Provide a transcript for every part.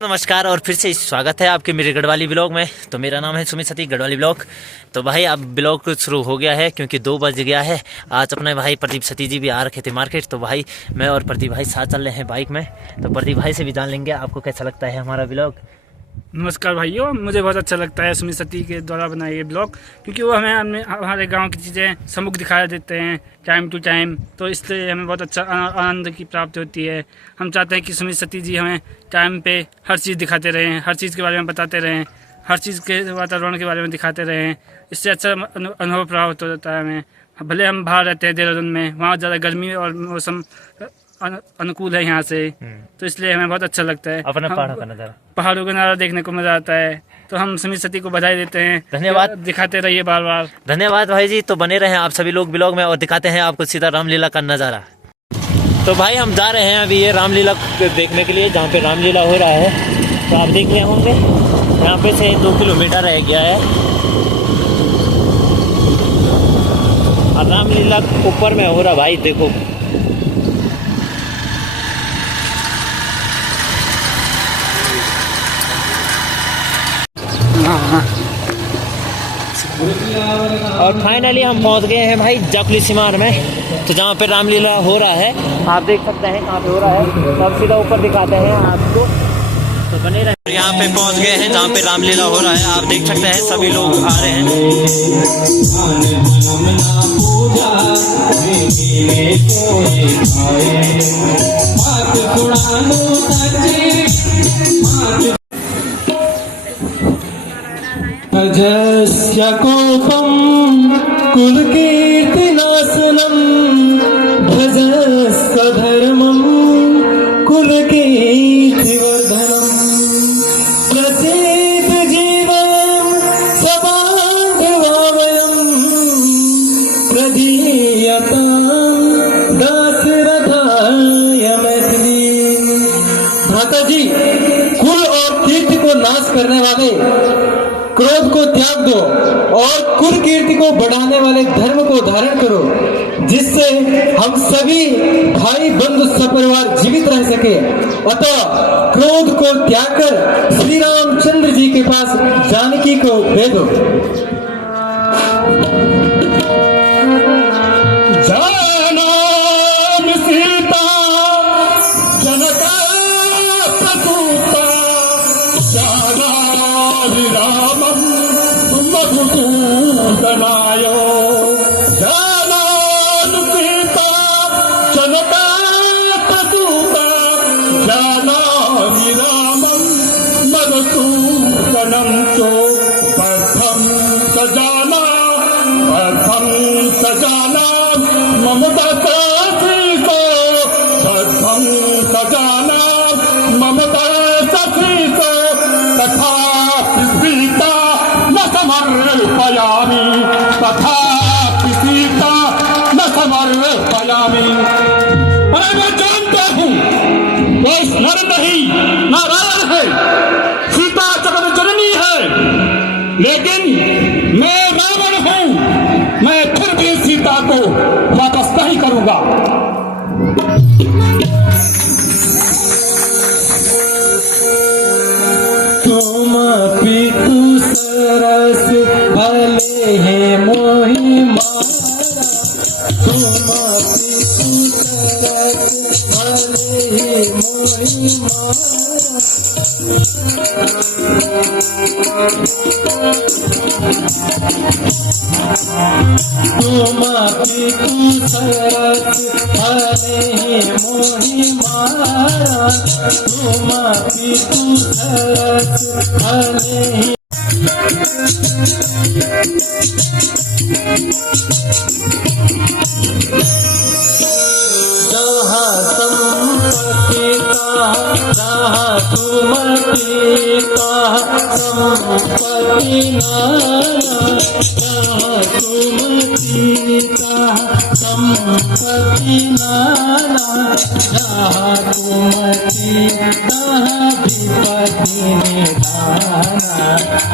नमस्कार और फिर से स्वागत है आपके मेरे गढ़वाली ब्लॉग में। तो मेरा नाम है सुमित सती, गढ़वाली ब्लॉग। तो भाई अब ब्लॉग शुरू हो गया है क्योंकि 2 बज गया है। आज अपने भाई प्रदीप सती जी भी आ रखे थे मार्केट। तो भाई मैं और प्रदीप भाई साथ चल रहे हैं बाइक में। तो प्रदीप भाई से भी जान लेंगे आपको कैसा लगता है हमारा ब्लॉग। नमस्कार भाइयों, मुझे बहुत अच्छा लगता है सुमित सती के द्वारा बनाए गए ब्लॉग, क्योंकि वो हमें हमारे गांव की चीज़ें सम्मुख दिखा देते हैं टाइम टू टाइम। तो इसलिए हमें बहुत अच्छा आनंद की प्राप्ति होती है। हम चाहते हैं कि सुमित सती जी हमें टाइम पे हर चीज़ दिखाते रहें, हर चीज़ के बारे में बताते रहें, हर चीज़ के वातावरण के बारे में दिखाते रहें। इससे अच्छा अनुभव प्राप्त हो जाता है हमें। भले हम बाहर रहते हैं देहरादून में, वहाँ ज़्यादा गर्मी और मौसम अनुकूल है यहाँ से, तो इसलिए हमें बहुत अच्छा लगता है। अपना पहाड़ों का नज़ारा देखने को मजा आता है। तो हम सुमित सती को बधाई देते हैं। धन्यवाद। दिखाते रहिए बार बार। धन्यवाद भाई जी। तो बने रहे आप सभी लोग ब्लॉग में और दिखाते हैं आपको सीधा रामलीला का नज़ारा। तो भाई हम जा रहे हैं अभी ये रामलीला देखने के लिए, जहाँ पे रामलीला हो रहा है। तो आप देख रहे होंगे यहाँ पे से 2 किलोमीटर रह गया है और रामलीला ऊपर में हो रहा भाई। देखो और फाइनली हम पहुंच गए हैं भाई जकुली सीमार में। तो जहाँ पे रामलीला हो रहा है आप देख सकते हैं कहाँ पे हो रहा है। तो अब सीधा ऊपर दिखाते हैं आपको। तो बने रहे। यहाँ पे पहुंच गए हैं जहाँ पे रामलीला हो रहा है। आप देख सकते हैं सभी लोग आ रहे हैं। अजस्य कोपम कुलकीर्तिनाशनम भजस्य धर्मम कुलकीर्तिवर्धनम प्रसीद जीवम सबांधवावयम प्रदीयतां दासरथाय मैथिली। भ्राता जी, कुल और कीर्ति को नाश करने वाले क्रोध को त्याग दो और कुल कीर्ति को बढ़ाने वाले धर्म को धारण करो, जिससे हम सभी भाई बंधु सपरिवार जीवित रह सके। अतः क्रोध को त्याग कर श्री रामचंद्र जी के पास जानकी को भेजो। जानम सीता जनका प्रसूता रामम मधुसूदनायो जानम सीता जनका प्रसूता जानामि रामम मधुसूदनं च पथं सजाना ममता ससीसो पथं सजाना ममता ससीसो तथा सीता न समर्पयामि अरे मैं जानता हूँ वो इस नर नहीं नारायण है, सीता जगत जननी है, लेकिन मैं रावण हूँ। मैं फिर भी सीता को वापस नहीं करूंगा। तुम पितु सरस भले है मोहि मारा, तुम पितु सरस भले है मोहि मारा। तुम पितु सरस भले है मोहि मारा, तुम पितु सरस भले जहाँ संपत्ति का जहाँ तुम पिता संपत्ति नाना, जहाँ तुम पिता संपत्ति नाना, जहाँ तुम पिता विपत्ति निधाना,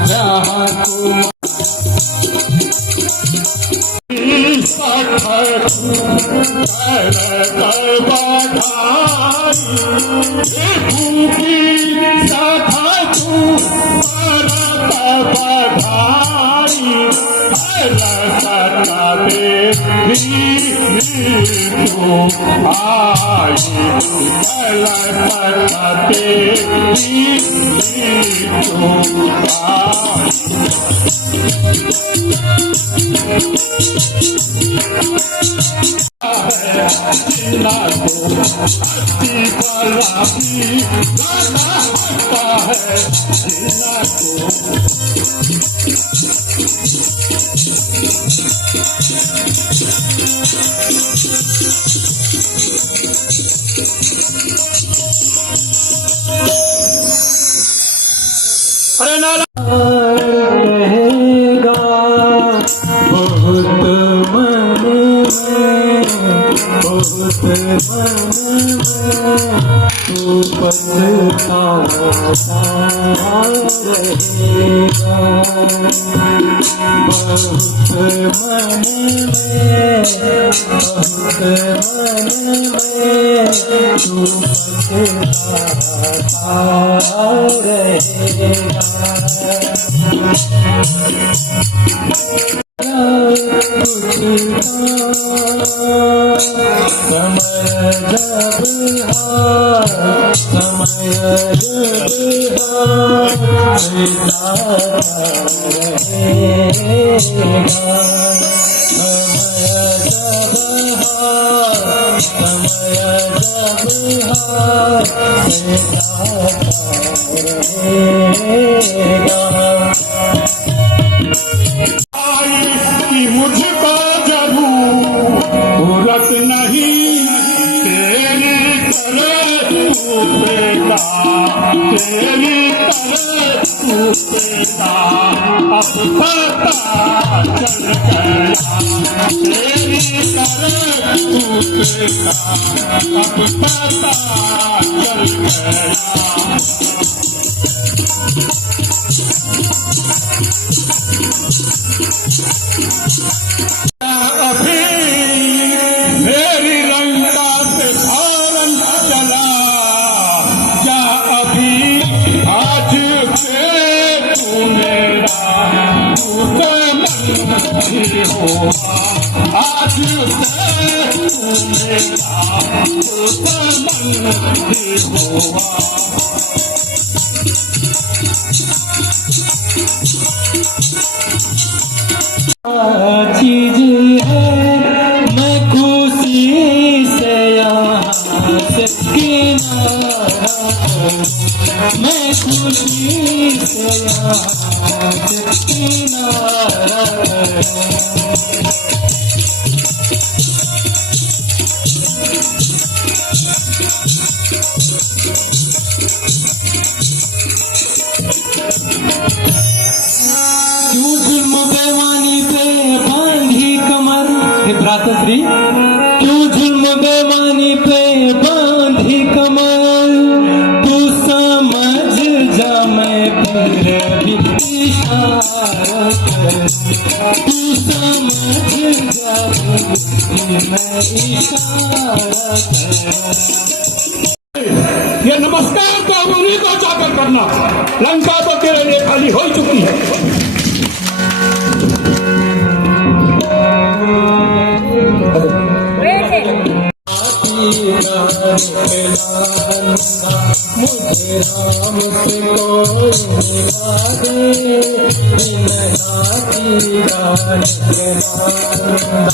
जहाँ तुम साथ अरे नाला रहेगा बहुत मन में, बहुत मन में तू पछताता रहेगा। बहुत मन में, बहुत मन में तू पछताता रहेगा। समय जब हार, समय जब हार रहेगा। समय जब हार, समय जब हार रहेगा। मुझको जरूरत नहीं तेरी तरह तू बेटा, तेरी तरह तू बेटा अब पता चल गया, तेरी तरह तू बेटा अब पता चल गया। अभी मेरी लंका से भारत चला, क्या अभी आज से तू मेरा तू मंदिर होगा, आज से तू मेरा तू मंदिर होगा। चीज है मैं खुशी से यहाँ से किनारा, मैं खुशी से यहाँ से किनारा। क्यों जुल्म बेमानी पे बांधी कमर, हे भ्रातृ, क्यों जुल्म बेमानी पे बांधी कमर, तू समझ जा मैं फिर भी इशारा कर, तू समझ जा मैं इशारा कर। ये नमस्कार तो अब उन्हीं को जाकर करना, लंका तो तेरे लिए खाली हो चुकी है। मुझे राम से कोई मिला दे, इन नाती गान के नांदा,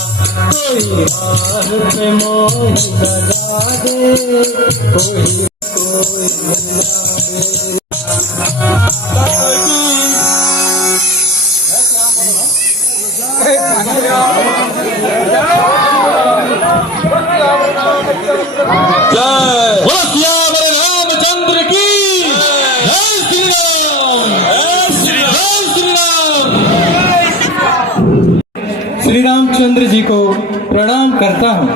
कोई हार पे मोह लगा दे, कोई कोई मिला दे। जय रामचंद्र की जय, श्री राम, जय श्री राम। श्री रामचंद्र जी को प्रणाम करता हूँ।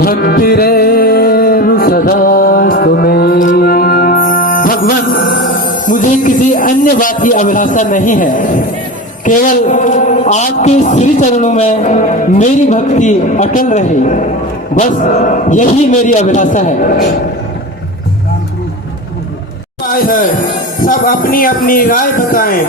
भक्ति रे सदा तुम्हें। भगवान, मुझे किसी अन्य बात की अभिलाषा नहीं है, केवल आपके श्री चरणों में मेरी भक्ति अटल रहे, बस यही मेरी अभिलाषा है। सब अपनी अपनी राय बताएं।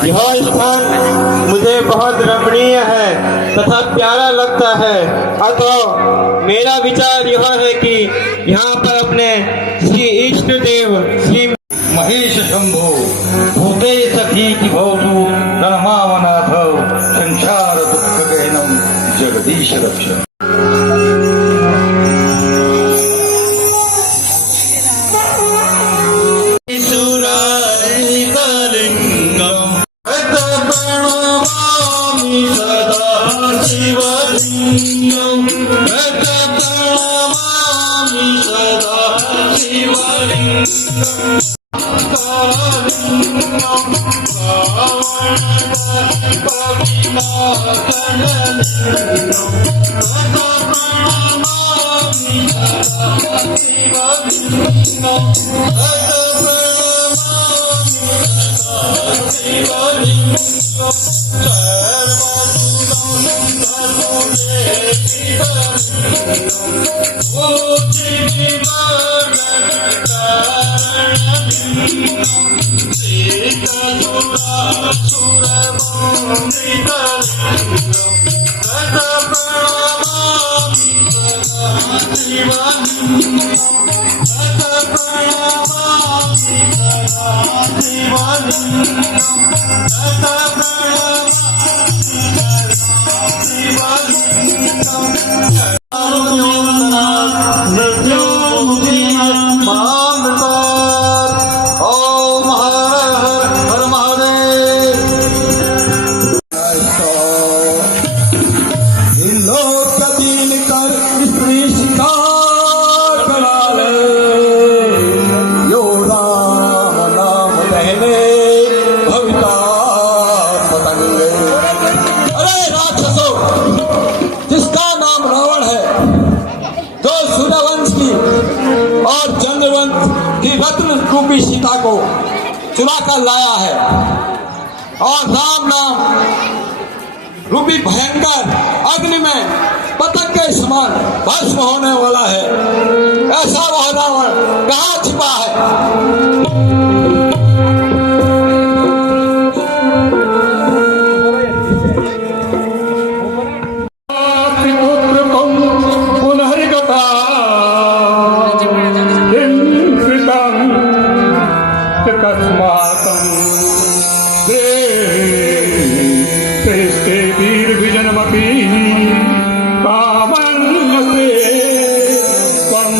यह स्थान मुझे बहुत रमणीय है तथा प्यारा लगता है, अतः मेरा विचार यह है कि यहाँ पर अपने श्री इष्ट देव श्री महेश शंभो भूते सखी की भौतु नरमावनाथ संसार दुख गहनम जगदीश रक्ष। रूपी सीता को चुरा कर लाया है और राम नाम रूपी भयंकर अग्नि में पतंग के समान भस्म होने वाला है। ऐसा वह रावण कहाँ छिपा है? प्रेष्टे वीरविजनमपि कामन्यते त्वं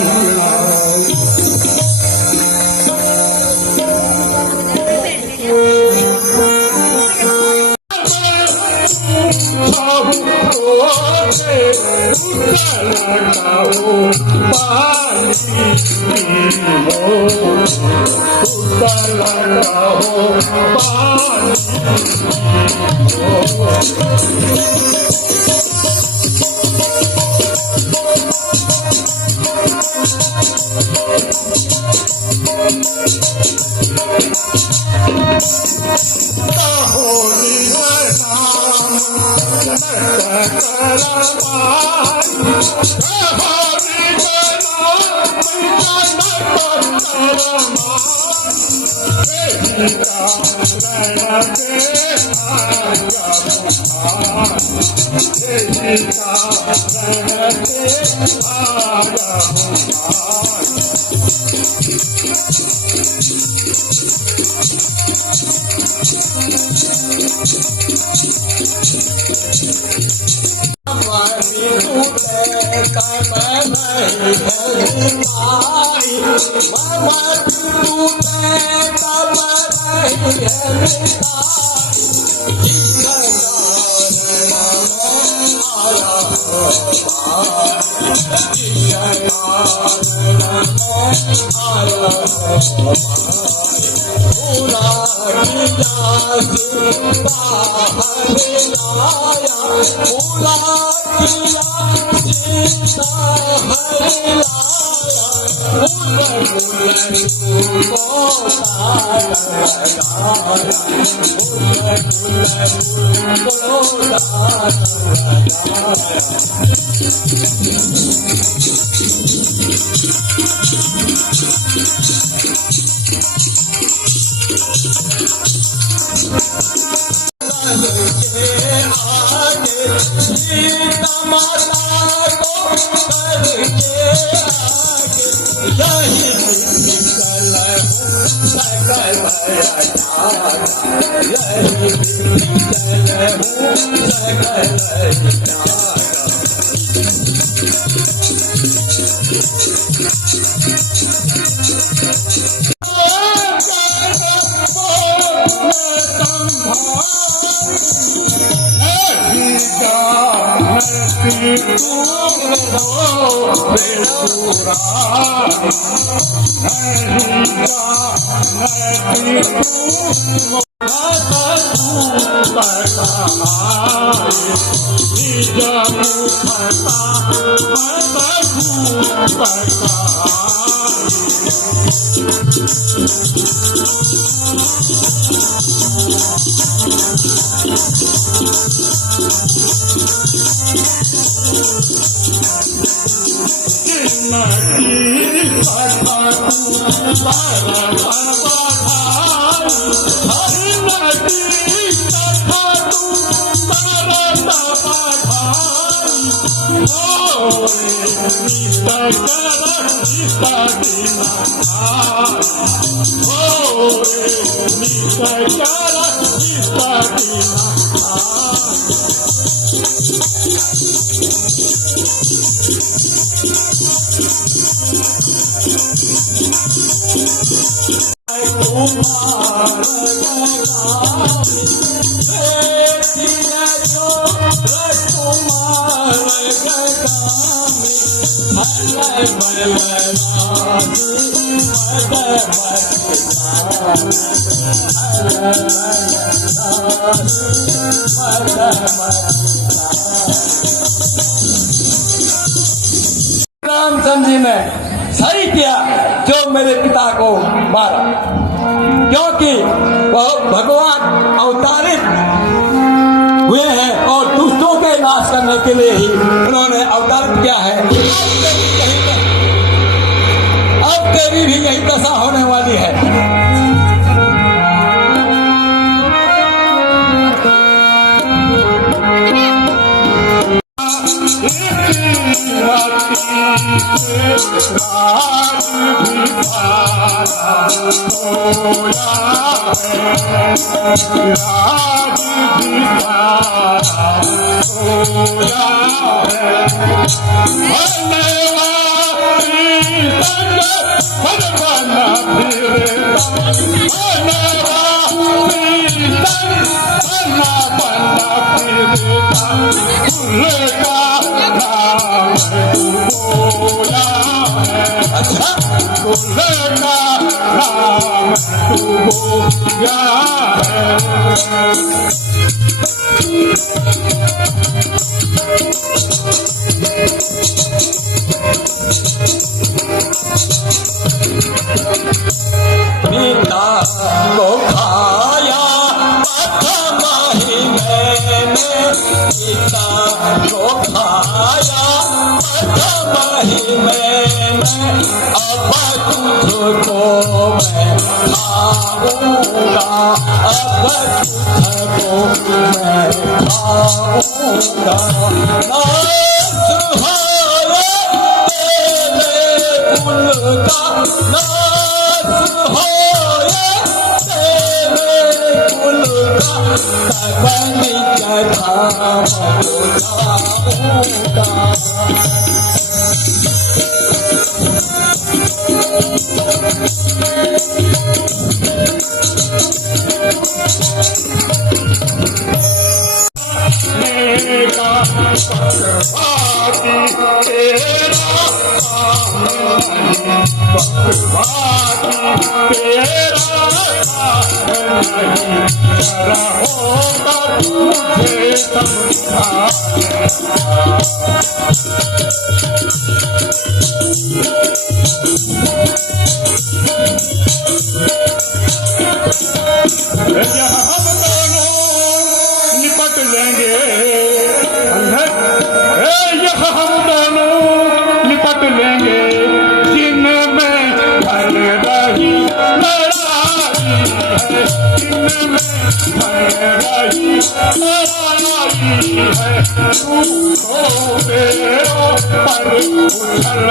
रामचंद्र जी ने सही किया जो मेरे पिता को मारा, क्योंकि वह भगवान अवतारित हुए हैं और दुष्टों के नाश करने के लिए ही उन्होंने अवतारित किया है। अब तेरी भी यही दशा होने वाली है। राज राज भी सारा खोया है। बनवारी संग हर बना फिरे, बनवारी संग बना बना फिरेगा। कुल का नाम तू बोला है, अच्छा कुल का नाम तू बोला है। पिता को खाया प्रथम महीने में, पिता को खाया प्रथम महीने में। अब तुझको मैं खाऊंगा, अब तुझको मैं खाऊंगा। नाश होए तेरे कुल का, नाश होए तेरे कुल का। सबनी कथा बताऊंगा। मेरा पक्षपाती तेरा काम नहीं, पक्षपाती तेरा काम नहीं। रहोगा मुझे समझाना। हम दोनों निपट लेंगे, यह हम दोनों निपट लेंगे। जिनमें भर रही लड़ाई है, जिनमें भर रही लड़ाई है। तू तो पेड़ों पर उछल,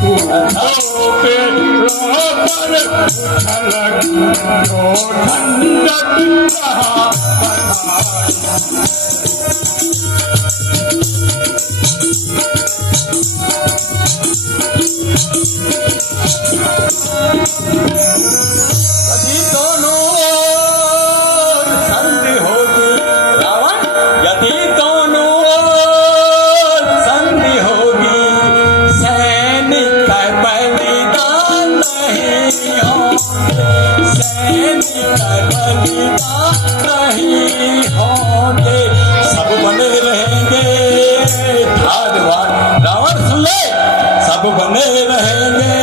तू तो पेड़ों पर उछल, जो ठंडक रहा यदि दोनों ओर संधि होगी रावण, यदि दोनों ओर संधि होगी, सैनिक का बलिदान नहीं होंगे, सैनिक का बलिदान नहीं होंगे। सब बने रहेंगे धारवाड़, रावण सुन ले, सब बने रहेंगे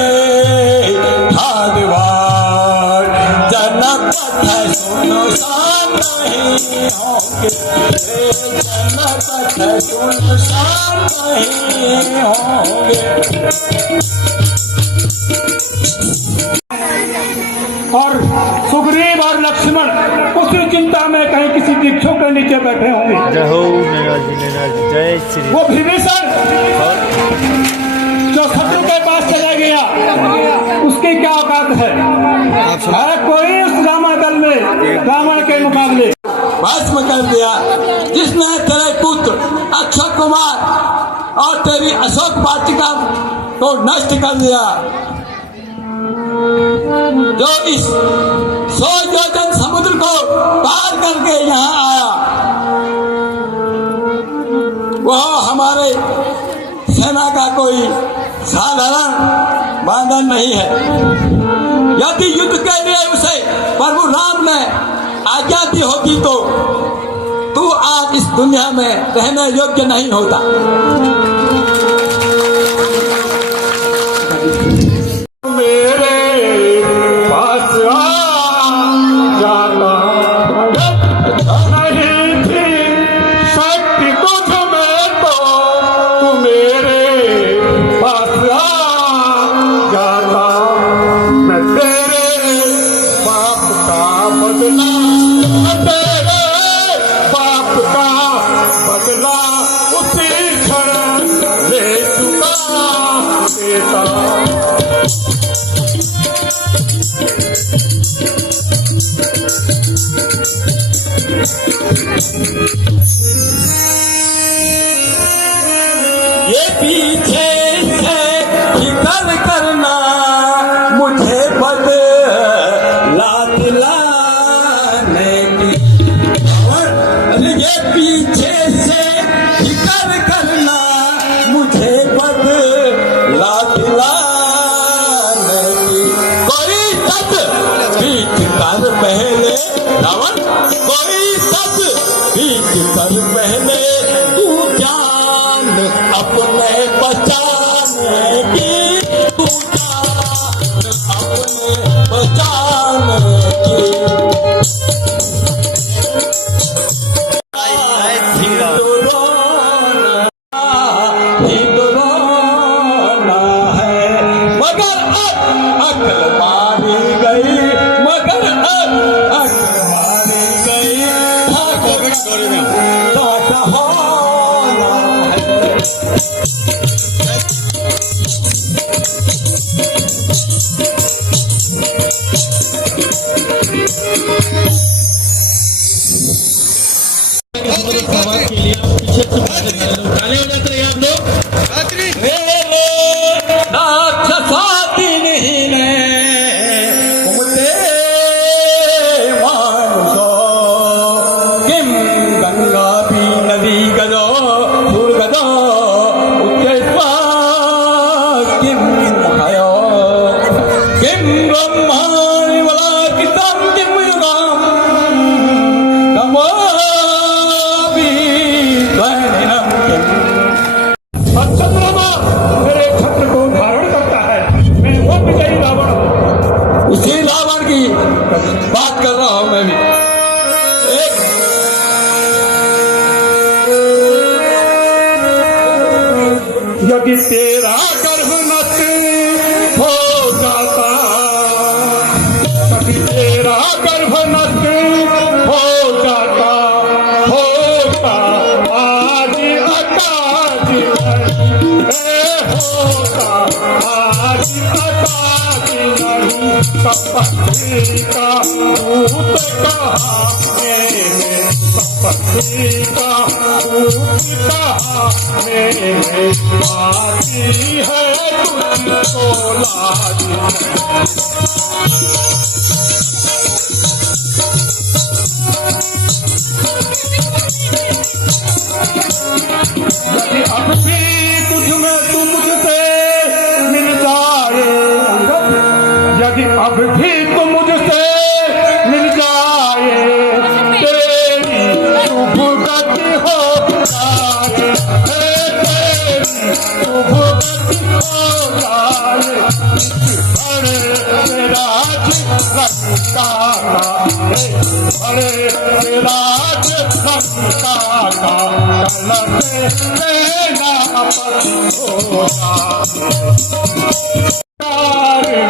धारवाड़। जनपद है सुनसान नहीं होंगे, जनपद है सुनसान नहीं होंगे। और सुग्रीव और लक्ष्मण उसी चिंता में कहीं किसी वृक्षों के नीचे बैठे होंगे। जय हो जय श्री। वो विभीषण जो शत्रु के पास चला गया, उसकी क्या औकात है कोई उस रावण दल में रावण के मुकाबले? भस्म कर दिया जिसने तेरे पुत्र अक्षय कुमार और तेरी अशोक वाटिका को नष्ट कर दिया। जो इस 100 योजन समुद्र को पार करके यहाँ आया, वह हमारे सेना का कोई साधारण बांधन नहीं है। यदि युद्ध के लिए उसे प्रभु राम ने आज्ञा दी होती तो तू आज इस दुनिया में रहने योग्य नहीं होता। मेरे पास आ जाता नहीं थी शक्ति तुझ में, तो तू मेरे पास आ जाता। मैं तेरे पाप का बदला, तेरे पाप का बदला उसी क्षण ले चुका देता। ये पीछे से फिकर करना मुझे बदला दिलाने की, और ये पीछे से फिकर करना मुझे बदला दिलाने की। कोई तब बीच कर पहले रावण, कोई तब बीच कर पहले तू जान अपने बचाने की, तू जान अपने बचाने की। हिंदुराना है मगर अब अकल मारी गई, मगर अब अकल मारी गई। होना है राक्षसाती नहीं ने उमते मानुषो, किम गंगा भी नदी गदो फूल गदो उच्चस्वा, किम हयो किम ब्रह्माणि वला कितम किम युगम तमोपि ध्वनिनम किम। और चंद्रमा मेरे छत्र को धारण करता है, मैं वो विजयी रावण हूँ। उसी रावण की बात कर रहा हूं मैं भी। यदि तेरा गर्भ नष्ट हो जाता, यदि तेरा गर्भ नष्ट हो जाता, होता आज आकाश होता आज आकाश नहीं, तपस्वी का भूत कहा मेरे, तपस्वी का भूत कहा मेरे, आती है तुझको लाज। यदि अब भी तुझ में तू मुझसे मिल जाए, यदि अब भी तू मुझसे मिल जाए, तेरी शुभ गति हो जाए, तेरी शुभ गति हो जाए। बड़े राज लंकाना, बड़े राज लंकाना, कलश सेनापति होगा।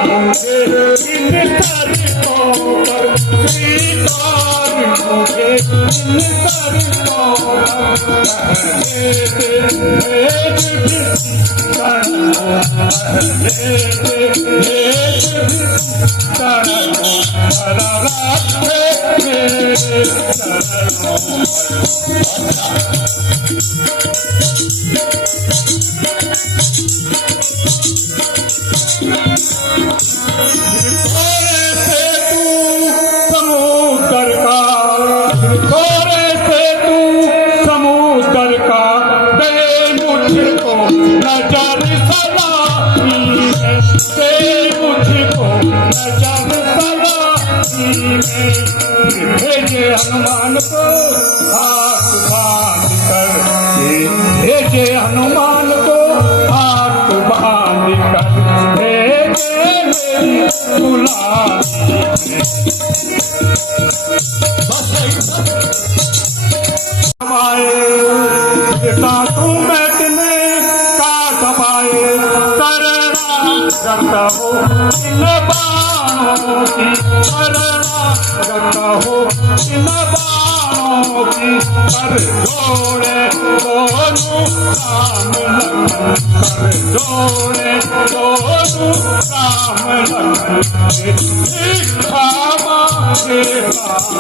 मुझे इन तारीखों पर, श्रीकार मुझे इन तारीखों पर कहने दे, भेज भी करो, कहने दे, भेज भी करो, भला रखे मेरे चरणों थोड़े से तू समुद्र का, थोड़े से तू समुद्र का, दे मुझको नजर सलामी है, दे मुझको नजर सलामी है। भेजे हनुमान को हाथ बांध कर, भेजे हनुमान को हाथ बांध कर, भेजे मेरी गुलामी। तू मैं तुम्हें का दबाए, करना रखता हो इन बाणों की, करना रखता हो इन बाणों की, कर जोड़े दोनों काम लगन, कर जोड़े दोनों काम लगन। के पार।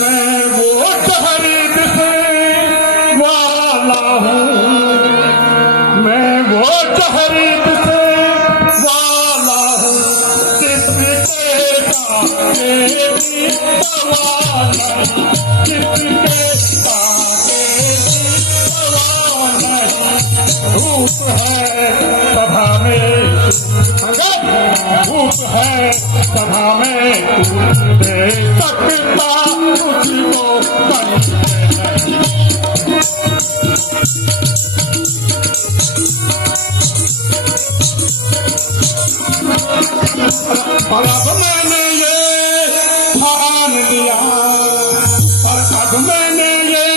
मैं वो शहर से वाला हूँ, मैं वो शहर से वाला हूँ, जिसके ताके भी दवा नहीं, जिसके ताके भी दवा नहीं। धूप है सभा में, अगर धूप है सभा में, तू दे सकता तुझको नहीं। और अब मैंने ये ठान लिया, और अब मैंने ये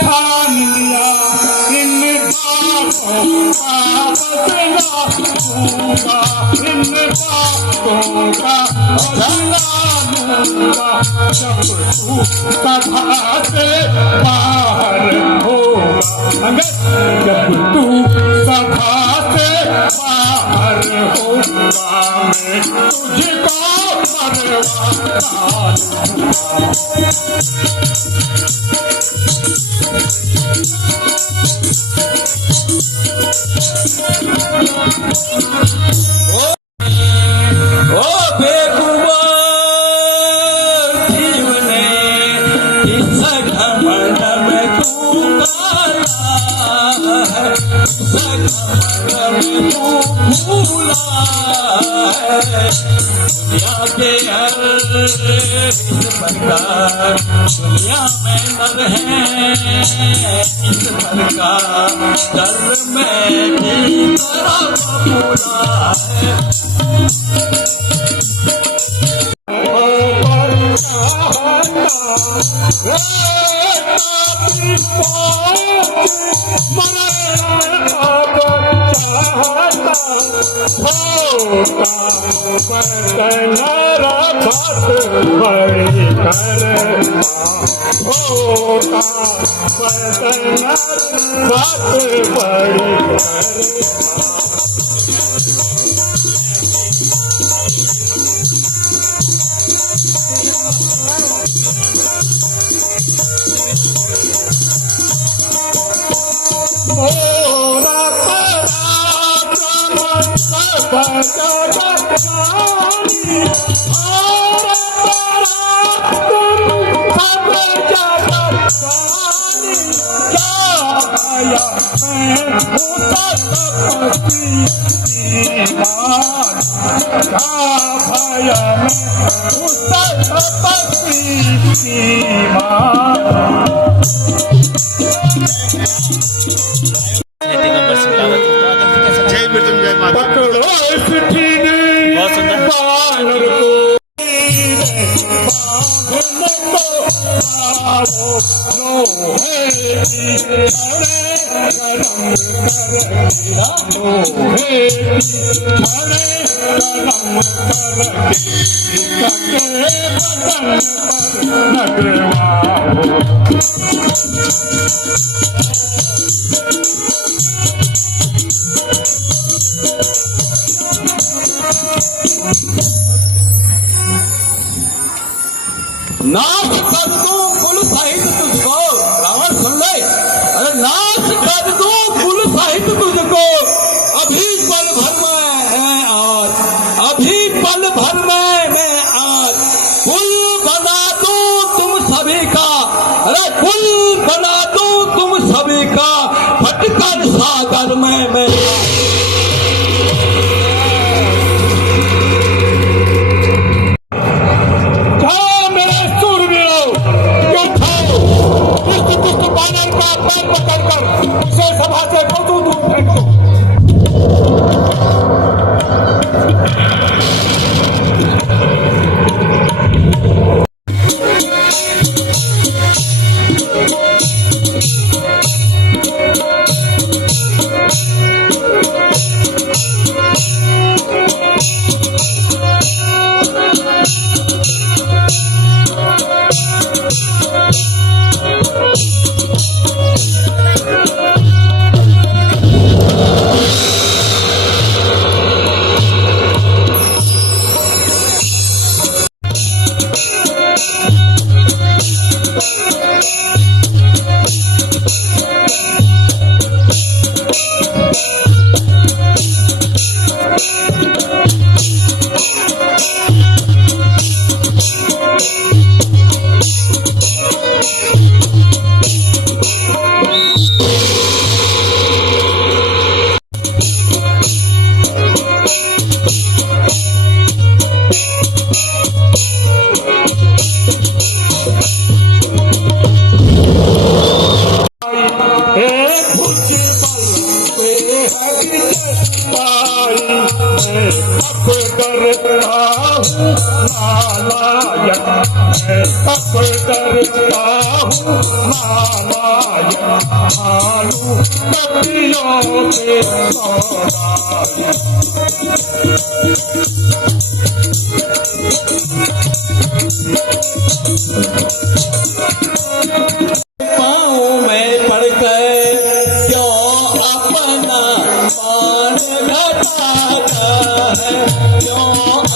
ठान लिया, इन बातों का बदला लूंगा, इन बातों का बदला लूंगा, जब तू सभा से बाहर होगा, जब तू सभा से बाहर होगा, मैं तुझको मरवाता ओ बेगुमान जीवने इस घमंड में तू काला है, इस घमंड में तू भूला है। दुनिया के हर इस प्रकार दुनिया में नर है, इस प्रकार दर में भी तरफ भूला है। दिगंबर सिंह रावत तो आगे भी कैसे जय बिरजम जय माता पकड़ो इस ठीने बहुत सुंदर। बानर को, बांधने को आओ, लोहे की छड़े गरम कर गिरा, लोहे की छड़े गरम कर सके बदन पर लगवाओ। नाश कर दूं कुल साहित्य तुझको, रावण सुन ले, अरे नाश कर दूं कुल साहित्य तुझको, अभी पल भर में मैं आज, अभी पल भर में मैं आज कुल बना दूं तुम सभी का, अरे कुल बना दूं तुम सभी का, फटकर सागर में मैं सभा से बहुत दूर फेंको। मैं अब डरता हूँ नालायक, मैं अब डरता हूँ नालायक, आलू कपियों पे पाँव में पड़कर क्यों अपना मान घटाता है, क्यों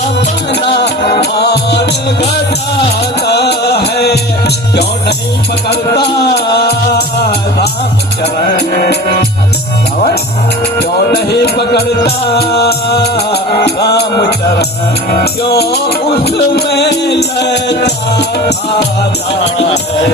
अपना मान घटाता है, क्यों नहीं पकड़ता राम चरण, क्यों नहीं पकड़ता राम चरण, क्यों उसमें लहराता है।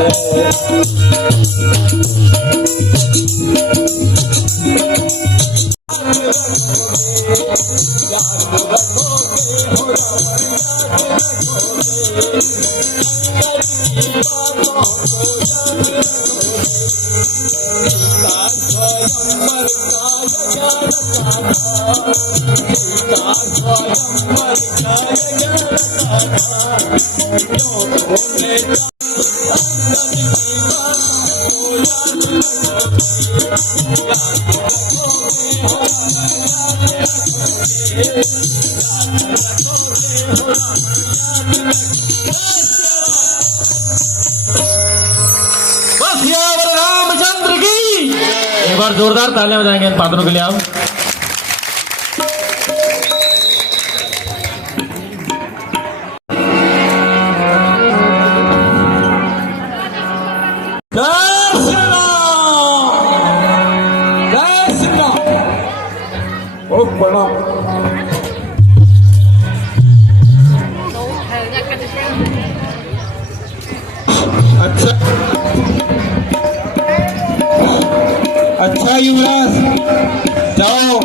रामचंद्र की एक बार जोरदार तालियां बजाएंगे इन पात्रों के लिए आप। जय श्री राम, जय श्री राम। ओ प्रणाम। अच्छा युवराज, जाओ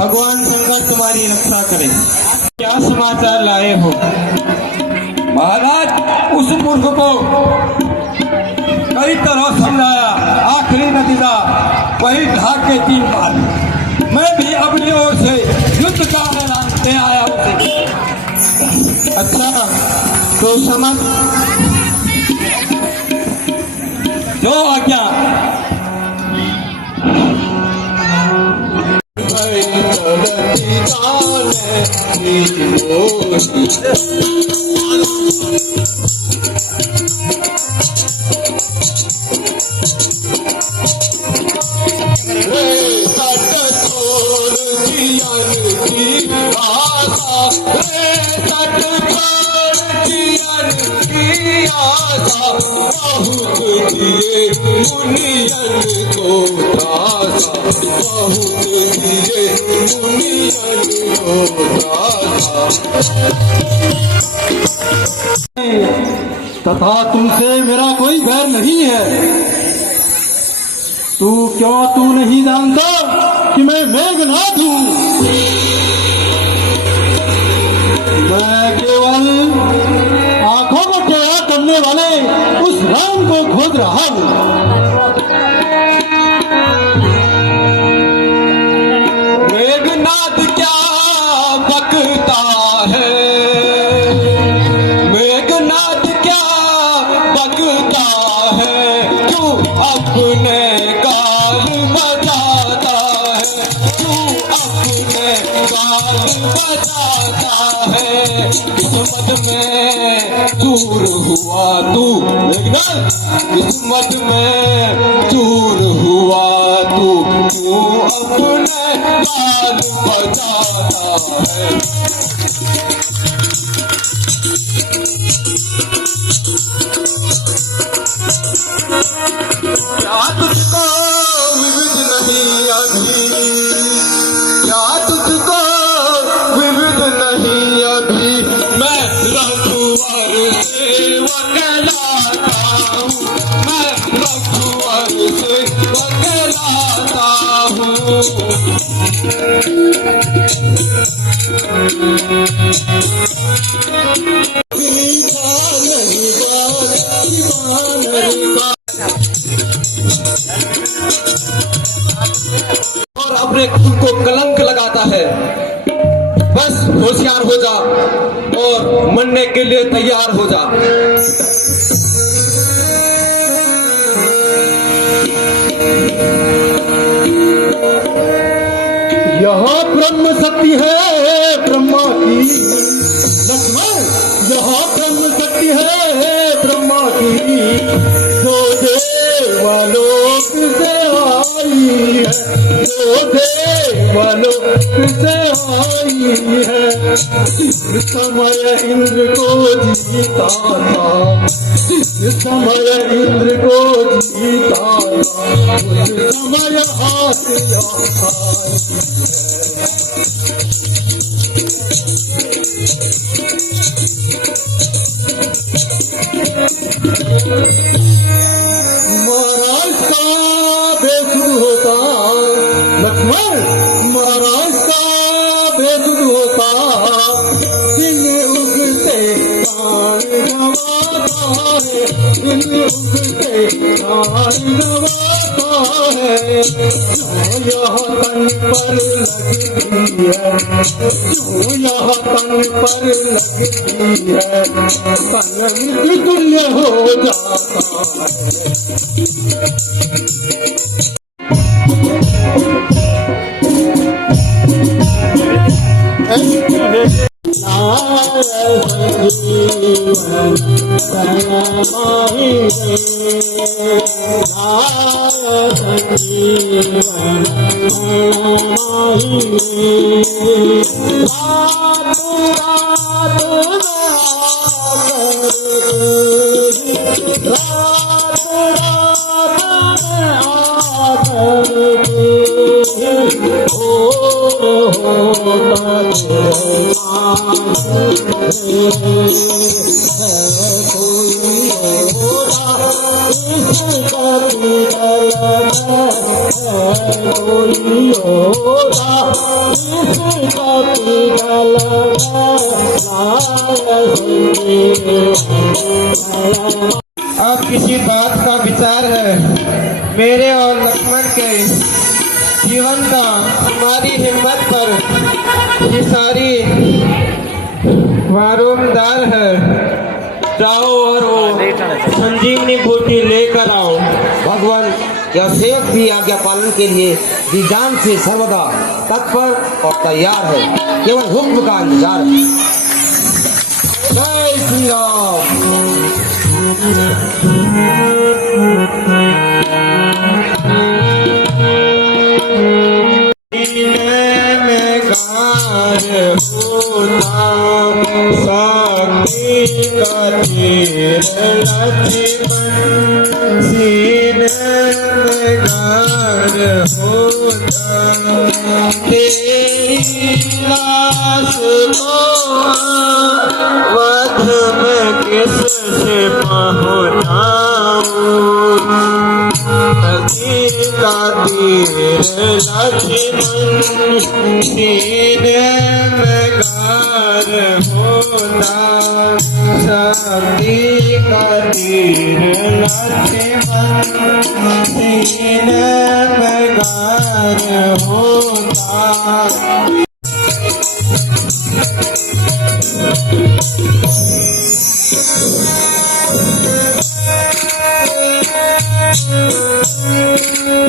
भगवान शंकर तुम्हारी रक्षा करे। क्या समाचार लाए हो? महाराज, उस मूर्ख को कई तरह समझाया, आखिरी नतीजा वही ढाक के 3 बार। मैं भी अपनी ओर से युद्ध का ऐलान दे आया हूँ। अच्छा तो समझ जो आज्ञा। तथा तुमसे मेरा कोई बैर नहीं है। तू नहीं जानता कि मैं मेघनाथ हूँ। मैं केवल आंखों को टेढ़ा करने वाले उस राम को खोज रहा हूँ। मेघनाथ क्या बकता है, मेघनाथ क्या बकता है, तू अपने गाल बजाता है, तू अपने गाल बजाता है। किस्मत में चूर हुआ तू मेघनाथ, किस्मत में चूर हुआ तू अपने गाल बजाता है। क्या तुझको विविध नहीं अभी, क्या तुझको विविध नहीं अभी, मैं रघुवर सेवक कहलाता हूँ, मैं रघुवर सेवक कहलाता हूँ। और अपने खुद को कलंक लगाता है। बस होशियार हो जा और मरने के लिए तैयार हो जा। यहाँ ब्रह्म शक्ति है ब्रह्मा की, लक्ष्मण यहाँ ब्रह्म शक्ति है ब्रह्मा की, जो देवलोक से आई है, जो देवलोक से आई है। समय इंद्र को जीता था, समय इंद्र को जीता था, उस समय महाराज का बेसुध होता, लक्ष्मण महाराज का बेसुध होता, दिन उगते प्राण गवाता है, दिन उगते प्राण गवाता है। यह तन पर लगती है, यह तन पर लगती है, तन मृत्यु तुल्य हो जाता है। अब किसी बात का विचार है मेरे और लक्ष्मण के जीवन का, हमारी हिम्मत पर ये सारी वारोमदार है। जाओ और वो संजीवनी बूटी लेकर आओ। भगवान यह सेवक भी आज्ञा पालन के लिए विधान से सर्वदा तत्पर और तैयार है, केवल हुक्म का इंतजार है। जय श्री राम। वध में किससे पहुँचाऊं, का तीर लक्ष्मण सीने में गार होता, शक्ति का तीर लक्ष्मण सीने में गार होता।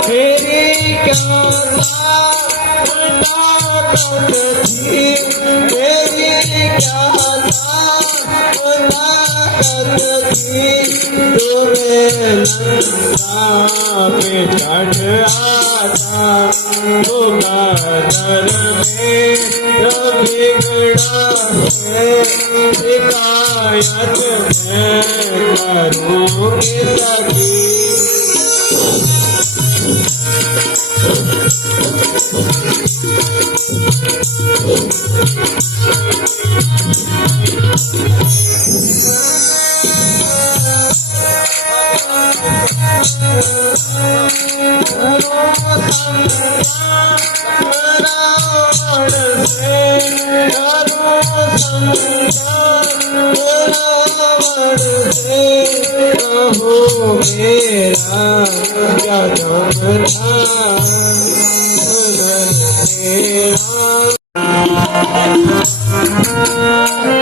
मेरी क्या ताकत थी, मेरी क्या ताकत थी, तुम्हें लंका पे चढ़ आता, मुकद्दर में बिगड़ा है, शिकायत मैं करूँगी सखी। मेरा है।